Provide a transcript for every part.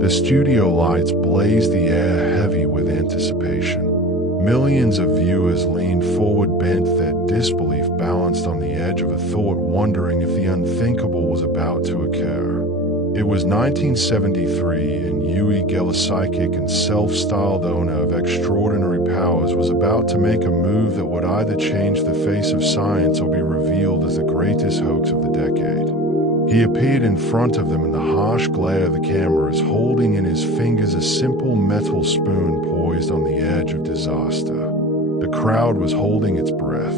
The studio lights blazed the air heavy with anticipation. Millions of viewers leaned forward, bent their disbelief balanced on the edge of a thought, wondering if the unthinkable was about to occur. It was 1973, and Uri Geller, psychic and self-styled owner of extraordinary powers, was about to make a move that would either change the face of science or be revealed as the greatest hoax of the decade. He appeared in front of them in the harsh glare of the cameras, holding in his fingers a simple metal spoon poised on the edge of disaster. The crowd was holding its breath,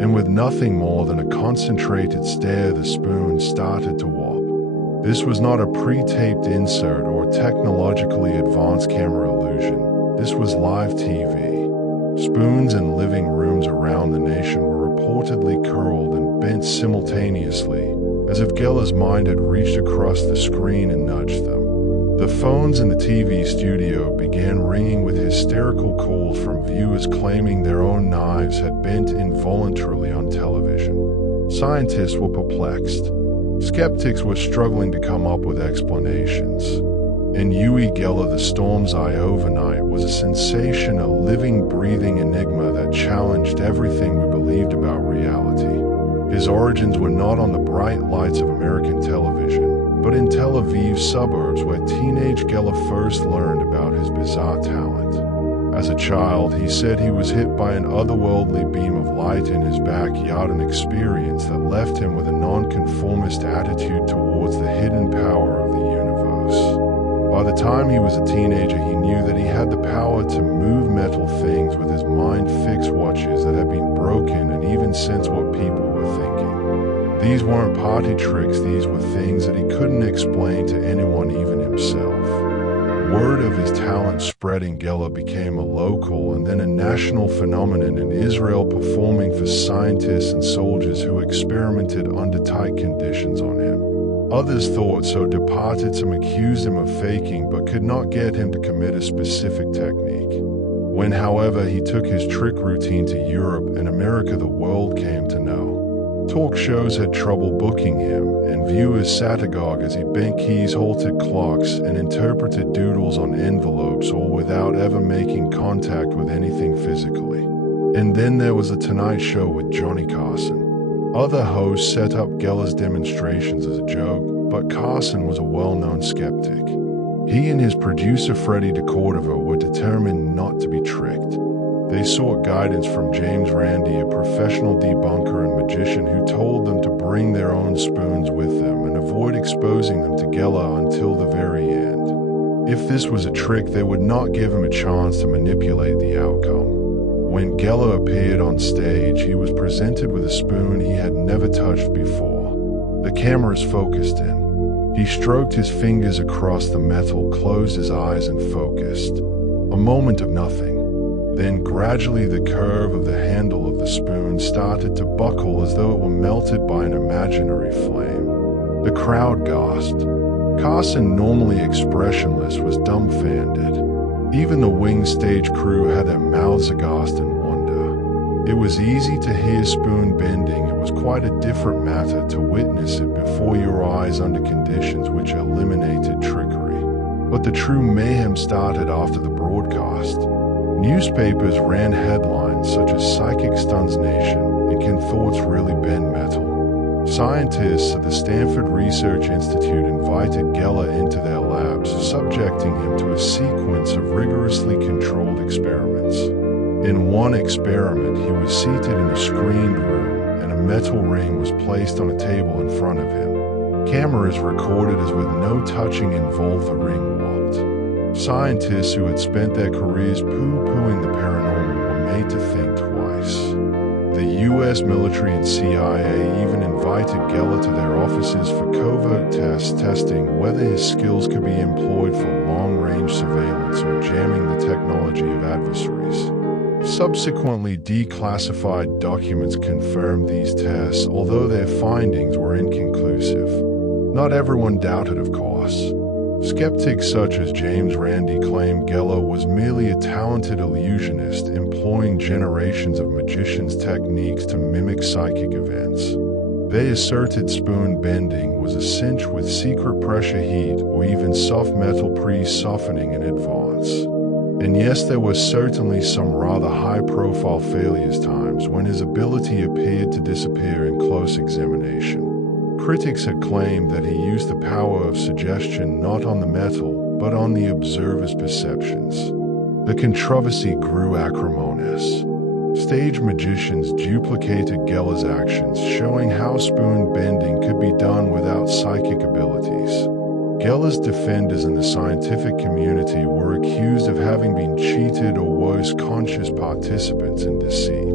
and with nothing more than a concentrated stare, the spoon started to warp. This was not a pre-taped insert or technologically advanced camera illusion. This was live TV. Spoons in living rooms around the nation were reportedly curled and bent simultaneously, as if Geller's mind had reached across the screen and nudged them. The phones in the TV studio began ringing with hysterical calls from viewers claiming their own knives had bent involuntarily on television. Scientists were perplexed. Skeptics were struggling to come up with explanations. In Uri Geller, the storm's eye overnight was a sensation, a living, breathing enigma that challenged everything we believed about reality. His origins were not on the bright lights of American television, but in Tel Aviv's suburbs, where teenage Geller first learned about his bizarre talent. As a child, he said he was hit by an otherworldly beam of light in his backyard, an experience that left him with a nonconformist attitude towards the hidden power of the universe. By the time he was a teenager, he knew that he had the power to move metal things with his mind, fix watches that had been broken, and even sense what people were thinking. These weren't party tricks, these were things that he couldn't explain to anyone, even himself. Word of his talent spread, and Geller became a local and then a national phenomenon in Israel, performing for scientists and soldiers who experimented under tight conditions on him. Others thought so, departed, some accused him of faking but could not get him to commit a specific technique. When, however, he took his trick routine to Europe and America, the world came to know. Talk shows had trouble booking him, and viewers sat agog as he bent keys, halted clocks, and interpreted doodles on envelopes, all without ever making contact with anything physically. And then there was The Tonight Show with Johnny Carson. Other hosts set up Geller's demonstrations as a joke, but Carson was a well-known skeptic. He and his producer Freddie DeCordova were determined not to be tricked. They sought guidance from James Randi, a professional debunker and magician, who told them to bring their own spoons with them and avoid exposing them to Geller until the very end. If this was a trick, they would not give him a chance to manipulate the outcome. When Geller appeared on stage, he was presented with a spoon he had never touched before. The cameras focused in. He stroked his fingers across the metal, closed his eyes, and focused. A moment of nothing. Then gradually the curve of the handle of the spoon started to buckle as though it were melted by an imaginary flame. The crowd gasped. Carson, normally expressionless, was dumbfounded. Even the wing stage crew had their mouths aghast in wonder. It was easy to hear spoon bending. It was quite a different matter to witness it before your eyes under conditions which eliminated trickery. But the true mayhem started after the broadcast. Newspapers ran headlines such as "Psychic Stuns Nation" and "Can Thoughts Really Bend Metal?" Scientists at the Stanford Research Institute invited Geller into their labs, subjecting him to a sequence of rigorously controlled experiments. In one experiment, he was seated in a screened room, and a metal ring was placed on a table in front of him. Cameras recorded as with no touching involved, the ring walked. Scientists who had spent their careers poo-pooing the paranormal were made to think twice. The U.S. military and CIA even invited Geller to their offices for covert tests, testing whether his skills could be employed for long-range surveillance or jamming the technology of adversaries. Subsequently, declassified documents confirmed these tests, although their findings were inconclusive. Not everyone doubted, of course. Skeptics such as James Randi claimed Geller was merely a talented illusionist employing generations of magicians' techniques to mimic psychic events. They asserted spoon bending was a cinch with secret pressure heat or even soft metal pre-softening in advance. And yes, there were certainly some rather high-profile failures times when his ability appeared to disappear in close examination. Critics had claimed that he used the power of suggestion not on the metal, but on the observer's perceptions. The controversy grew acrimonious. Stage magicians duplicated Geller's actions, showing how spoon bending could be done without psychic abilities. Geller's defenders in the scientific community were accused of having been cheated or worse, conscious participants in deceit.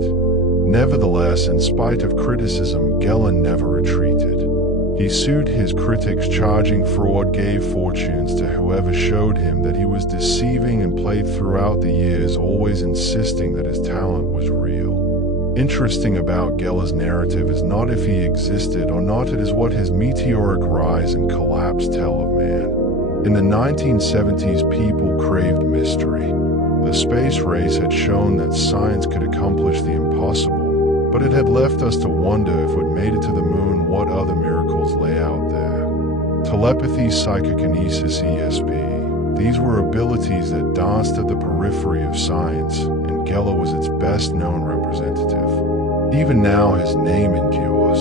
Nevertheless, in spite of criticism, Geller never retreated. He sued his critics, charging fraud, gave fortunes to whoever showed him that he was deceiving, and played throughout the years, always insisting that his talent was real. Interesting about Geller's narrative is not if he existed or not, it is what his meteoric rise and collapse tell of man. In the 1970s, people craved mystery. The space race had shown that science could accomplish the impossible, but it had left us to wonder if we'd made it to the moon, what other miracles lay out there. Telepathy, psychokinesis, ESP. These were abilities that danced at the periphery of science, and Geller was its best-known representative. Even now, his name endures.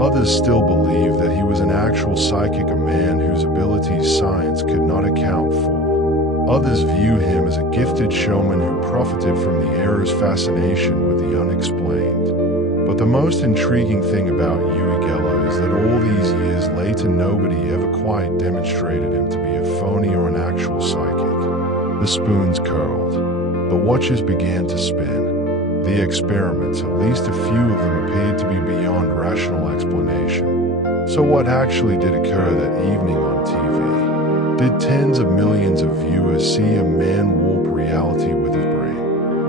Others still believe that he was an actual psychic, a man whose abilities science could not account for. Others view him as a gifted showman who profited from the era's fascination with the unexplained. But the most intriguing thing about Uri Geller is that all these years later, nobody ever quite demonstrated him to be a phony or an actual psychic. The spoons curled. The watches began to spin. The experiments, at least a few of them, appeared to be beyond rational explanation. So what actually did occur that evening on TV? Did tens of millions of viewers see a man warp reality with his brain?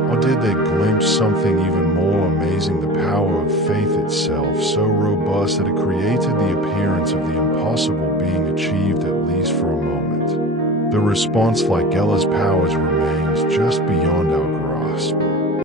Or did they glimpse something even more amazing, the power of faith itself, so robust that it created the appearance of the impossible being achieved, at least for a moment? The response, like Geller's powers, remains just beyond our grasp.